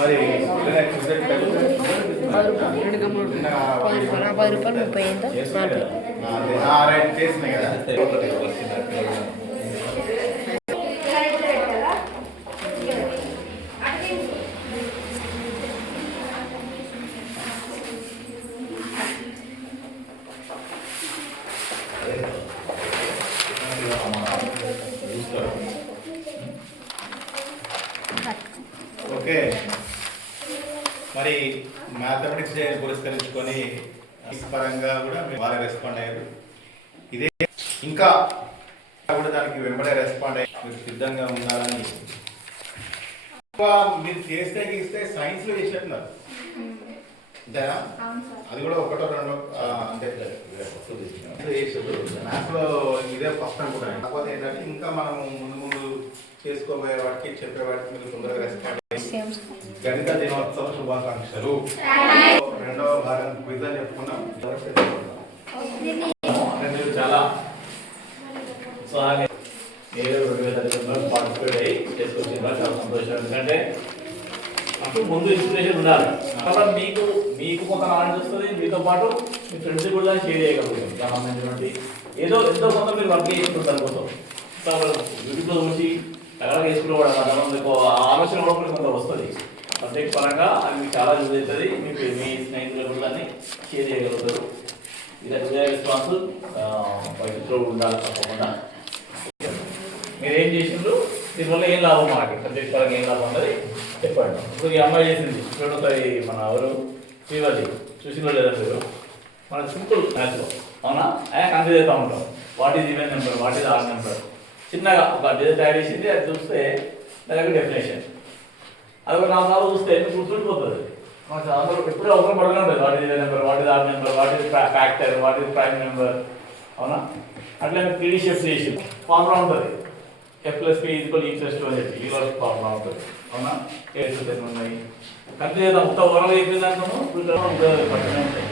మరి చేసినాయి కదా. ఓకే, మరి మ్యాథమెటిక్స్ డే పురస్కరించుకొని పరంగా కూడా బాగా రెస్పాండ్ అయ్యారు. ఇదే ఇంకా కూడా దానికి వెంబడే రెస్పాండ్ అయ్యి మీరు సిద్ధంగా ఉండాలని. మీరు చేస్తే గీస్తే సైన్స్లో చేసేట్టున్నారు అంతేనా? అది కూడా ఒకటో రెండో అంటే మ్యాథ్స్లో ఇదే ఫస్ట్ అనుకుంటాను. కాకపోతే ఏంటంటే ఇంకా మనం ముందు ముందు చేసుకోబోయే వాటికి చెప్పే వాటికి మీరు తొందరగా రెస్పాండ్. గణిత దినోత్సవ శుభాకాంక్షలు. రెండవ భాగం క్విజ్ అని చెప్పుకున్నాం. చాలా ఉత్సాహంగా పార్టిసిపేట్ అయ్యి చేసుకొచ్చిన చాలా సంతోషం. ఎందుకంటే అప్పుడు ముందు ఇన్స్పిరేషన్ ఉండాలి. కాబట్టి మీకు కొంత నాలెడ్జ్ వస్తుంది, మీతో పాటు మీ ఫ్రెండ్స్ కూడా షేర్ చేయగలుగుతాం. సంబంధించినటువంటి ఏదో ఎంతో కొంత మీరు వర్క్ చేసుకుంటారు కోసం యూట్యూబ్లో చూసి ఎక్కడ వేసుకోవడం కొంతమందికి ఆలోచన కూడా కొంత వస్తుంది. ప్రత్యేక పరంగా అది మీకు చాలా యూజ్ అవుతుంది. మీకు మీ స్నేహితులు కూడా దాన్ని షేర్ చేయగలుగుతారు. ఇదే రెస్పాన్స్ భవిష్యత్తులో ఉండాలి. తప్పకుండా మీరేం చేసిండ్రు, దీనివల్ల ఏం లాభం మనకి ప్రత్యేక పరంగా ఏం లాభం అన్నది చెప్పండి. ఇప్పుడు ఈ అమ్మాయి చేసింది చూడండి, మన ఎవరు శ్రీవతి చూసిన లేదా మీరు మన సింపుల్ మ్యాథ్స్లో అవునా కన్ఫ్యూజ్ అవుతూ ఉంటాం. What is even number, what is odd number, చిన్నగా ఒక డిజైన్ తయారు చేసింది. అది చూస్తే దాని డెఫినేషన్ అది ఒక 4 సార్లు చూస్తే గుర్తుండిపోతుంది. మనకు అందరూ ఎప్పుడూ అవసరం పడుతూనే ఉంటుంది. What is even number, what is odd number, what is factor, what is prime number అవునా. అట్లా 3D షిఫ్ట్ చేసి ఫార్ములా ఉంటుంది. F+P = అని చెప్పి ఈ వరకు ఫార్ములా ఉంటుంది అవునా. ఉన్నాయి కన్ఫ్యూజ్ అవుతాం. మొత్తం ఓవరాల్ అయిపోయింది అనుకున్నాము. పట్టునే ఉంటాయి.